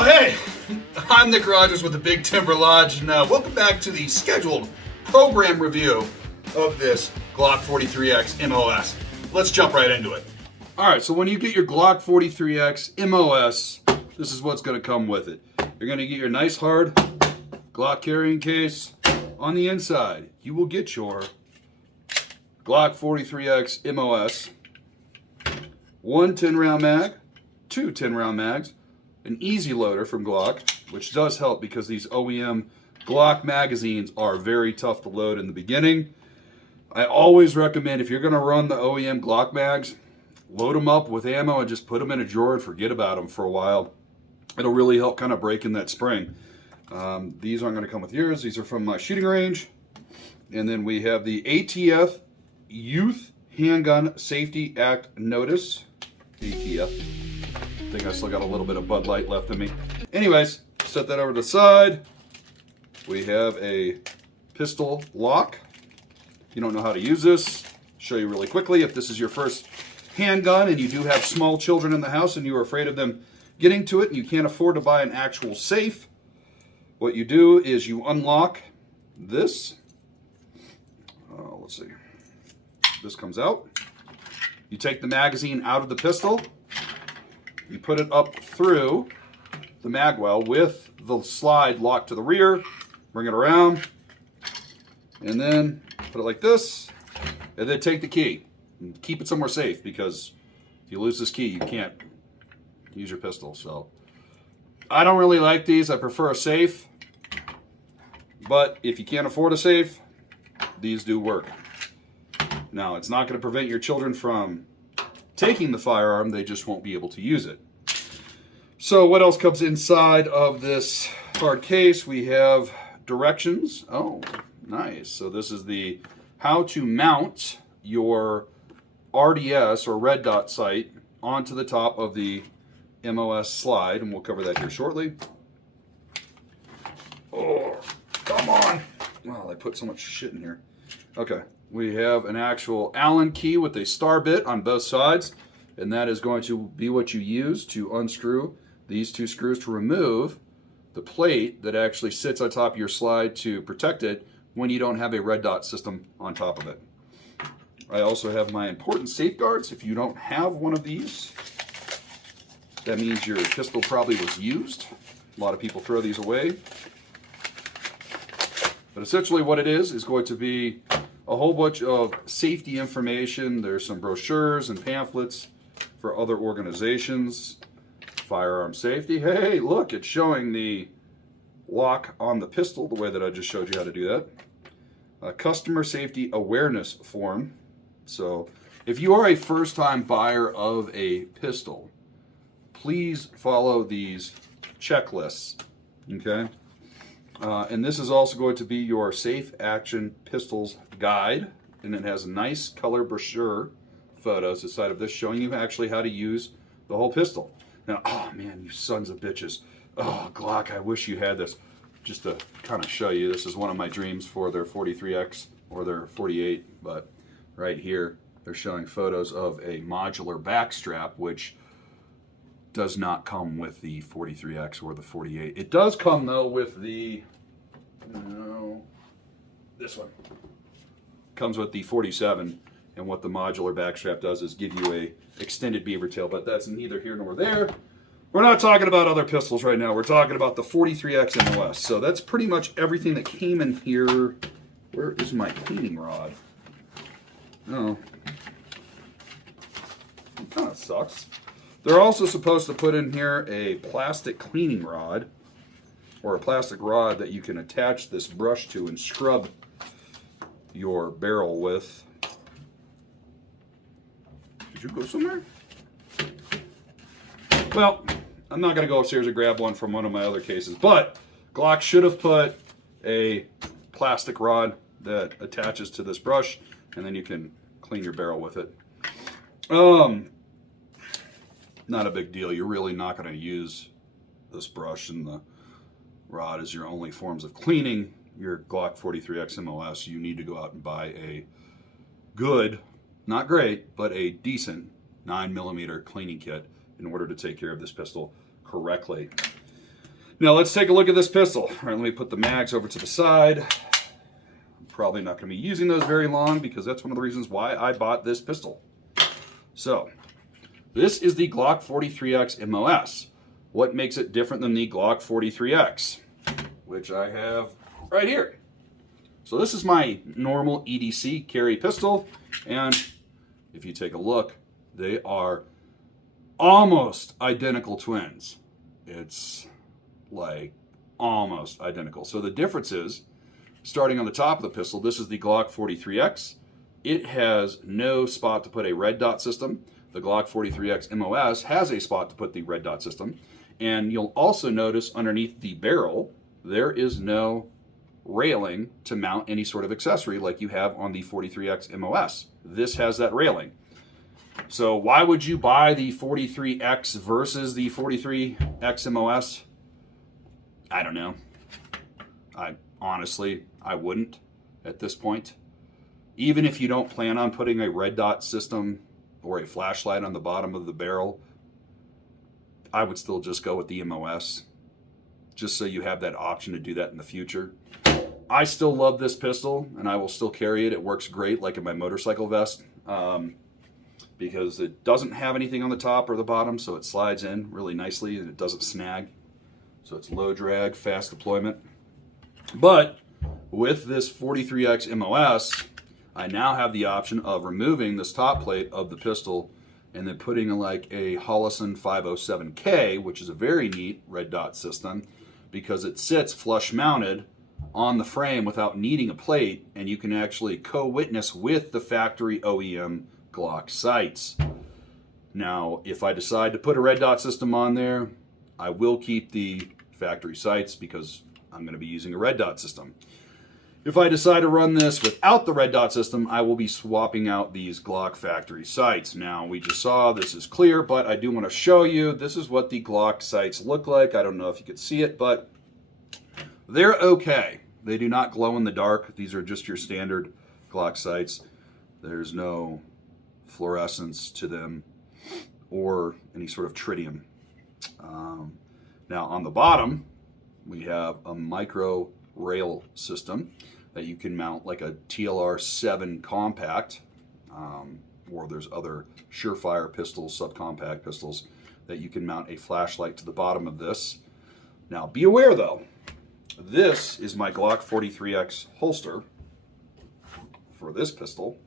Oh, hey! I'm Nick Rogers with the Big Timber Lodge, and welcome back to the scheduled program review of this Glock 43X MOS. Let's jump right into it. Alright, so when you get your Glock 43X MOS, this is what's going to come with it. You're going to get your nice hard Glock carrying case. On the inside, you will get your Glock 43X MOS, one 10-round mag, two 10-round mags, an easy loader from Glock, which does help because these OEM Glock magazines are very tough to load in the beginning. I always recommend, if you're going to run the OEM Glock mags, load them up with ammo and just put them in a drawer and forget about them for a while. It'll really help kind of break in that spring. These aren't going to come with yours. These are from my shooting range. And then we have the ATF Youth Handgun Safety Act Notice. ATF. I think I still got a little bit of Bud Light left in me. Anyways, set that over to the side. We have a pistol lock. If you don't know how to use this, I'll show you really quickly. If this is your first handgun and you do have small children in the house and you are afraid of them getting to it and you can't afford to buy an actual safe, what you do is you unlock this. Let's see. This comes out. You take the magazine out of the pistol. You put it up through the magwell with the slide locked to the rear. Bring it around. And then put it like this. And then take the key. And keep it somewhere safe, because if you lose this key, you can't use your pistol. So I don't really like these. I prefer a safe. But if you can't afford a safe, these do work. Now, it's not going to prevent your children from taking the firearm. They just won't be able to use it. So what else comes inside of this hard case? We have directions. Oh, nice. So this is the how to mount your RDS or red dot sight onto the top of the MOS slide, and we'll cover that here shortly. Oh, come on. Wow, they put so much shit in here. Okay, we have an actual Allen key with a star bit on both sides, and that is going to be what you use to unscrew these two screws to remove the plate that actually sits on top of your slide to protect it when you don't have a red dot system on top of it. I also have my important safeguards. If you don't have one of these, that means your pistol probably was used. A lot of people throw these away. But essentially what it is going to be a whole bunch of safety information. There's some brochures and pamphlets for other organizations. Firearm safety. Hey, look, it's showing the lock on the pistol the way that I just showed you how to do that. A customer safety awareness form. So if you are a first-time buyer of a pistol, please follow these checklists, okay? And this is also going to be your Safe Action Pistols Guide, and it has nice color brochure photos inside of this showing you actually how to use the whole pistol. Now, oh man, you sons of bitches. Oh, Glock, I wish you had this. Just to kind of show you, this is one of my dreams for their 43X or their 48, but right here, they're showing photos of a modular back strap, which does not come with the 43X or the 48. It does come, though, with the, this one. Comes with the 47, and what the modular back strap does is give you a extended beaver tail, but that's neither here nor there. We're not talking about other pistols right now. We're talking about the 43X MOS. So that's pretty much everything that came in here. Where is my cleaning rod? Oh. It kind of sucks. They're also supposed to put in here a plastic cleaning rod, or a plastic rod that you can attach this brush to and scrub your barrel with. Did you go somewhere? Well, I'm not going to go upstairs and grab one from one of my other cases, but Glock should have put a plastic rod that attaches to this brush, and then you can clean your barrel with it. Not a big deal. You're really not going to use this brush and the rod as your only forms of cleaning your Glock 43X MOS. You need to go out and buy a good, not great, but a decent 9mm cleaning kit in order to take care of this pistol correctly. Now let's take a look at this pistol. All right, let me put the mags over to the side. I'm probably not going to be using those very long because that's one of the reasons why I bought this pistol. So, this is the Glock 43X MOS. What makes it different than the Glock 43X, which I have right here? So this is my normal EDC carry pistol, and if you take a look, they are almost identical twins. It's like almost identical. So the difference is, starting on the top of the pistol, this is the Glock 43X. It has no spot to put a red dot system. The Glock 43X MOS has a spot to put the red dot system. And you'll also notice underneath the barrel, there is no railing to mount any sort of accessory like you have on the 43X MOS. This has that railing. So why would you buy the 43X versus the 43X MOS? I don't know. Honestly, I wouldn't at this point. Even if you don't plan on putting a red dot system or a flashlight on the bottom of the barrel, I would still just go with the MOS, just so you have that option to do that in the future. I still love this pistol, and I will still carry it. It works great, like in my motorcycle vest, because it doesn't have anything on the top or the bottom, so it slides in really nicely, and it doesn't snag. So it's low drag, fast deployment. But with this 43X MOS, I now have the option of removing this top plate of the pistol and then putting like a Holosun 507K, which is a very neat red dot system, because it sits flush mounted on the frame without needing a plate, and you can actually co-witness with the factory OEM Glock sights. Now, if I decide to put a red dot system on there, I will keep the factory sights because I'm going to be using a red dot system. If I decide to run this without the red dot system, I will be swapping out these Glock factory sights. Now, we just saw this is clear, but I do want to show you, this is what the Glock sights look like. I don't know if you could see it, but they're okay. They do not glow in the dark. These are just your standard Glock sights. There's no fluorescence to them or any sort of tritium. Now, on the bottom, we have a micro rail system that you can mount like a TLR-7 compact, or there's other Surefire pistols, subcompact pistols, that you can mount a flashlight to the bottom of this. Now be aware though, this is my Glock 43X holster for this pistol,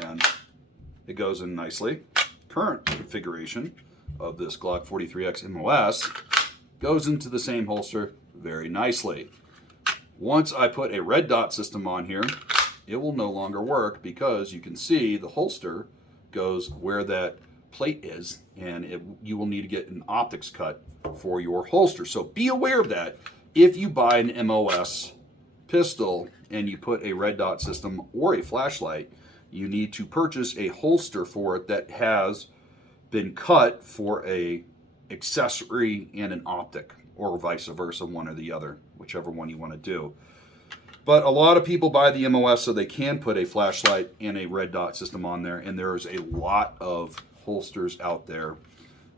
and it goes in nicely. Current configuration of this Glock 43X MOS goes into the same holster very nicely. Once I put a red dot system on here, it will no longer work because you can see the holster goes where that plate is, and you will need to get an optics cut for your holster. So be aware of that. If you buy an MOS pistol and you put a red dot system or a flashlight, you need to purchase a holster for it that has been cut for a accessory and an optic, or vice versa, one or the other, whichever one you want to do. But a lot of people buy the MOS so they can put a flashlight and a red dot system on there, and there's a lot of holsters out there.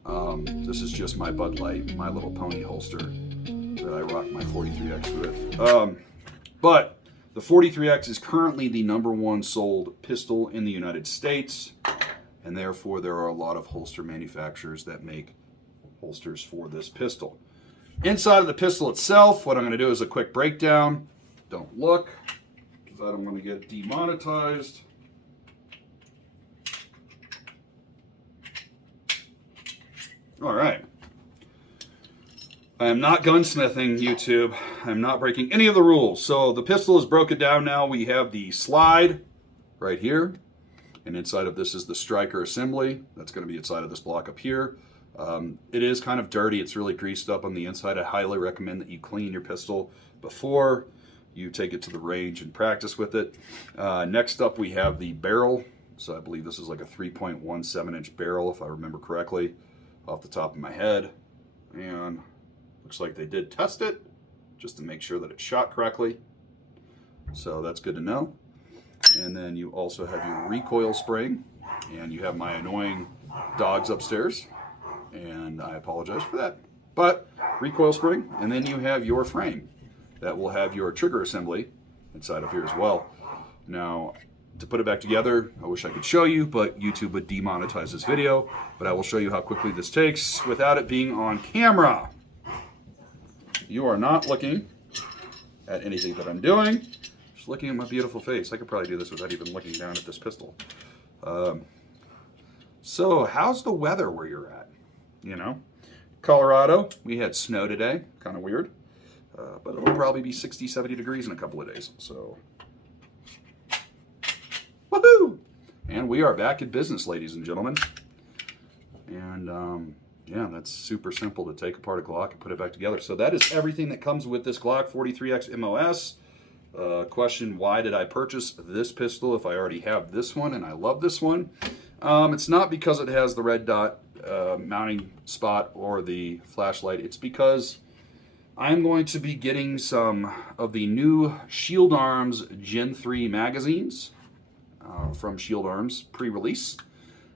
This is just my Bud Light, My Little Pony holster that I rock my 43X with. But the 43X is currently the #1 sold pistol in the United States, and therefore there are a lot of holster manufacturers that make holsters for this pistol. Inside of the pistol itself, what I'm going to do is a quick breakdown. Don't look, because I don't want to get demonetized. All right. I am not gunsmithing, YouTube. I'm not breaking any of the rules. So the pistol is broken down now. We have the slide right here, and inside of this is the striker assembly. That's going to be inside of this block up here. It is kind of dirty. It's really greased up on the inside. I highly recommend that you clean your pistol before you take it to the range and practice with it. Next up, we have the barrel. So I believe this is like a 3.17-inch barrel, if I remember correctly, off the top of my head. And looks like they did test it just to make sure that it shot correctly. So that's good to know. And then you also have your recoil spring, and you have my annoying dogs upstairs, and I apologize for that. But recoil spring, and then you have your frame that will have your trigger assembly inside of here as well. Now, to put it back together, I wish I could show you, but YouTube would demonetize this video. But I will show you how quickly this takes without it being on camera. You are not looking at anything that I'm doing, just looking at my beautiful face. I could probably do this without even looking down at this pistol. So how's the weather where you're at? You know, Colorado, we had snow today, kind of weird, but it'll probably be 60, 70 degrees in a couple of days. So, woohoo! And we are back in business, ladies and gentlemen. And yeah, that's super simple to take apart a Glock and put it back together. So that is everything that comes with this Glock 43X MOS. Question, why did I purchase this pistol if I already have this one and I love this one? It's not because it has the red dot mounting spot or the flashlight. It's because I'm going to be getting some of the new Shield Arms Gen 3 magazines from Shield Arms pre-release.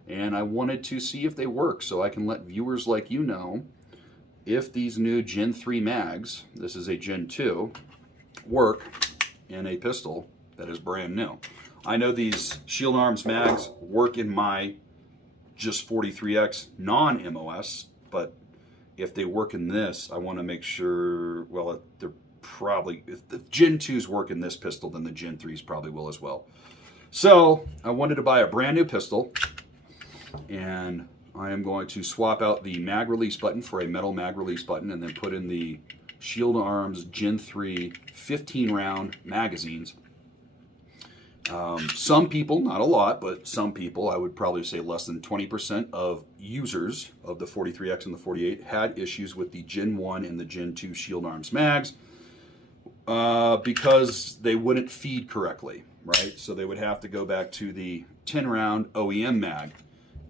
And I wanted to see if they work so I can let viewers like you know if these new Gen 3 mags, this is a Gen 2, work in a pistol that is brand new. I know these Shield Arms mags work in my just 43X non-MOS, but if they work in this, I want to make sure, well, they're probably, if the Gen 2s work in this pistol, then the Gen 3s probably will as well. So I wanted to buy a brand new pistol, and I am going to swap out the mag release button for a metal mag release button and then put in the Shield Arms Gen 3 15 round magazines. Some people, not a lot, but some people, I would probably say less than 20% of users of the 43X and the 48 had issues with the Gen 1 and the Gen 2 Shield Arms mags because they wouldn't feed correctly, right? So they would have to go back to the 10 round OEM mag.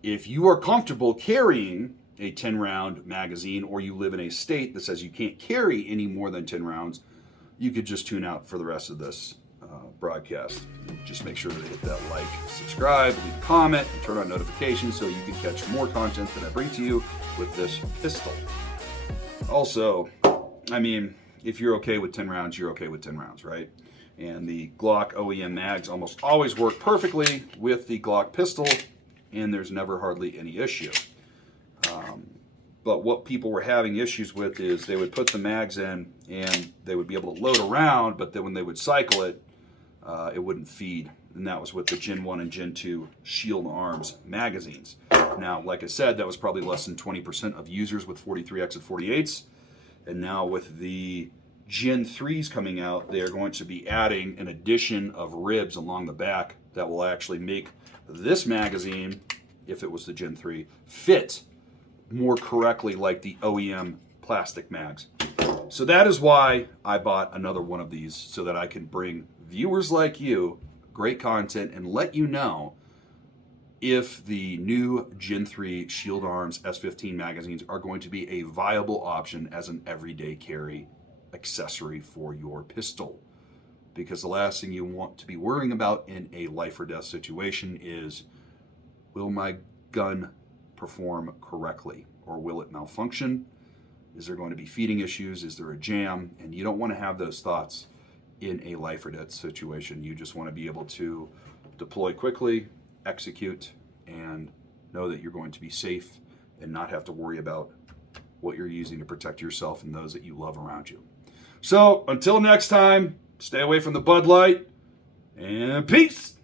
If you are comfortable carrying a 10 round magazine, or you live in a state that says you can't carry any more than 10 rounds, you could just tune out for the rest of this broadcast. Just make sure to hit that like, subscribe, leave a comment, and turn on notifications so you can catch more content that I bring to you with this pistol. Also, I mean, if you're okay with 10 rounds, you're okay with 10 rounds, right? And the Glock OEM mags almost always work perfectly with the Glock pistol, and there's never hardly any issue. But what people were having issues with is they would put the mags in and they would be able to load around, but then when they would cycle it, it wouldn't feed. And that was with the Gen 1 and Gen 2 Shield Arms magazines. Now, like I said, that was probably less than 20% of users with 43X and 48s. And now with the Gen 3s coming out, they're going to be adding an addition of ribs along the back that will actually make this magazine, if it was the Gen 3, fit more correctly like the OEM plastic mags. So that is why I bought another one of these, so that I can bring viewers like you great content and let you know if the new Gen 3 Shield Arms S15 magazines are going to be a viable option as an everyday carry accessory for your pistol. Because the last thing you want to be worrying about in a life or death situation is, will my gun perform correctly, or will it malfunction? Is there going to be feeding issues? Is there a jam? And you don't want to have those thoughts in a life or death situation. You just want to be able to deploy quickly, execute, and know that you're going to be safe and not have to worry about what you're using to protect yourself and those that you love around you. So until next time, stay away from the Bud Light, and peace.